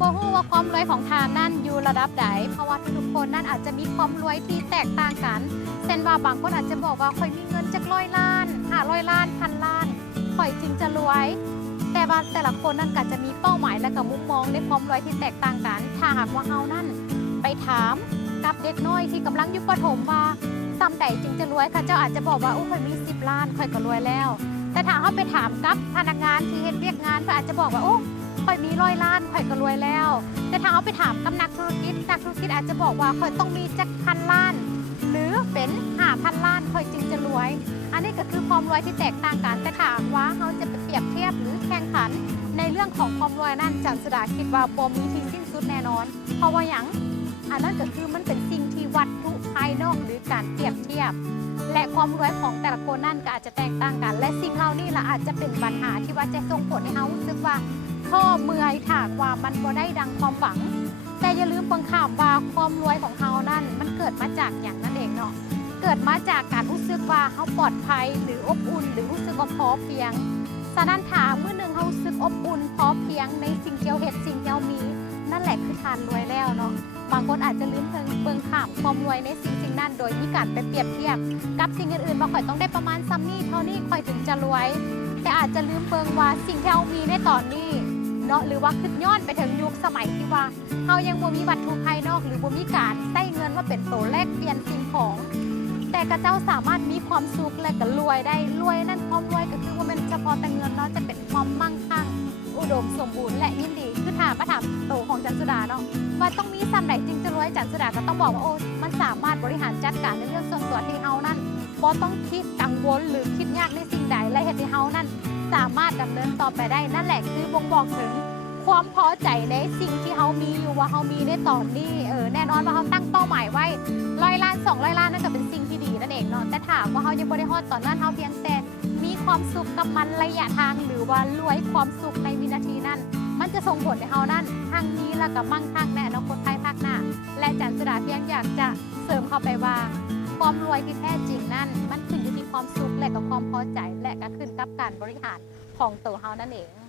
บ่ฮู้ว่าความรวยของทานนั่นอยู่ระดับใดเพราะว่าทุกๆคนนั่นอาจจะมีความรวยที่แตกต่างกันเช่นว่าบางคนอาจจะบอกว่าข่อยมีเงินจักร้อยล้าน500ล้านพันล้านข่อยจึงจะรวย แต่ว่าแต่ละคนนั่นก็จะมีเป้าหมายและก็มุมมองในความรวยที่แตกต่างกัน ถ้าหากว่าเฮานั่นไปถามกับเด็กน้อยที่กำลังอยู่ประถมว่าซ้ำใดจึงจะรวยค่ะเจ้าอาจจะบอกว่าอุ้ข่อยมี10ล้านข่อยก็รวยแล้ว แต่ถ้าเฮาไปถามกับพนักงานที่เฮ็ดเวียกงานเขาอาจจะบอกว่าโอ้ ข่อยมีร้อยล้านข่อยก็รวยแล้ว แต่ถ้าเอาไปถามกับนักธุรกิจนักธุรกิจอาจจะบอกว่าข่อยต้องมีจักพันล้าน หรือเป็นห้าพันล้านข่อยจึงจะรวย อันนี้ก็คือความรวยที่แตกต่างกัน แต่ถามว่าเขาจะไปเปรียบเทียบหรือแข่งขัน ในเรื่องของความรวยนั่นจันสดาคิดว่าบ่มีที่สิ้นสุดแน่นอน เพราะว่าอย่างอันนั้นก็คือมันเป็นสิ่งที่วัตถุภายนอกหรือการเปรียบเทียบ และความรวยของแต่ละคนนั่นก็อาจจะแตกต่างกัน และสิ่งเหล่านี้ละอาจจะเป็นปัญหาที่ว่าจะส่งผลให้เขารู้สึกว่า พ่อเมื่อยถากว่ามันบ่ได้ดังความหวัง แต่อย่าลืมเบิ่งข่าวว่าความรวยของเขานั่น มันเกิดมาจากอย่างนั้นเองเนาะเกิดมาจากการรู้สึกว่าเขาปลอดภัยหรืออบอุ่น หรือรู้สึกว่าพอเพียงฉะนั้นถามเมื้อหนึ่งเขารู้สึกอบอุ่นพอเพียงในสิ่งที่เราเห็ดสิ่งที่เรามี นั่นแหละคือทานรวยแล้วเนาะบางคนอาจจะลืมเพิ่งเบิ่งข่าวความรวยในสิ่งสิ่งนั้น โดยมีการไปเปรียบเทียบ กับสิ่งอื่นๆว่าข่อยต้องได้ประมาณซัมนี่เท่านี้ข่อยถึงจะรวย แต่อาจจะลืมเบิ่งว่าสิ่งที่เรามีในตอนนี้ เนาะหรือว่าคิดย้อนไปถึงยุคสมัยที่ว่าเรายังบ่มีวัตถุภายนอก หรือบ่มีการใช้เงินว่าเป็นตัวแลกเปลี่ยนสิ่งของ แต่กระเจ้าสามารถมีความสุขและก็รวยได้รวยนั่นความรวยก็คือว่ามันเฉพาะแต่เงินเนาะจะเป็นความมั่งคั่งอุดมสมบูรณ์และยินดีคือถามมาถามโตของจันสุดาเนาะว่าต้องมีซ้ำไหนจึงจะรวยจันสุดาก็ต้องบอกว่าโอ้มันสามารถบริหารจัดการในเรื่องส่วนตัวที่เฮานั้นบ่ต้องคิดกังวลหรือคิดยากในสิ่งใดและเหตุที่เฮานั้นสามารถ ดำเนินต่อไปได้นั่นแหละคือบ่งบอกถึงความพอใจในสิ่งที่เฮามีอยู่ว่าเฮามีในตอนนี้เออแน่นอนว่าเฮาตั้งเป้าหมายไว้ร้อยล้านสองร้อยล้านนั่นก็เป็นสิ่งที่ดีนั่นเองเนาะแต่ถามว่าเฮายังบ่ได้ฮอดตอนนั้นเฮาเพียงแต่มีความสุขกับมันระยะทาง หรือว่ารวยความสุขในวินาทีนั้น มันจะส่งผลในเฮานั้นทางนี้แล้วก็มั่งคั่งในอนาคตภายภาคหน้า และจันสุดาเพียงอยากจะเสริมเข้าไปว่าความรวยที่แท้จริงนั้น มันขึ้นอยู่ที่ความสุขและกับความพอใจและก็ขึ้นกับการบริหาร ของเต๋อเฮานั่นเอง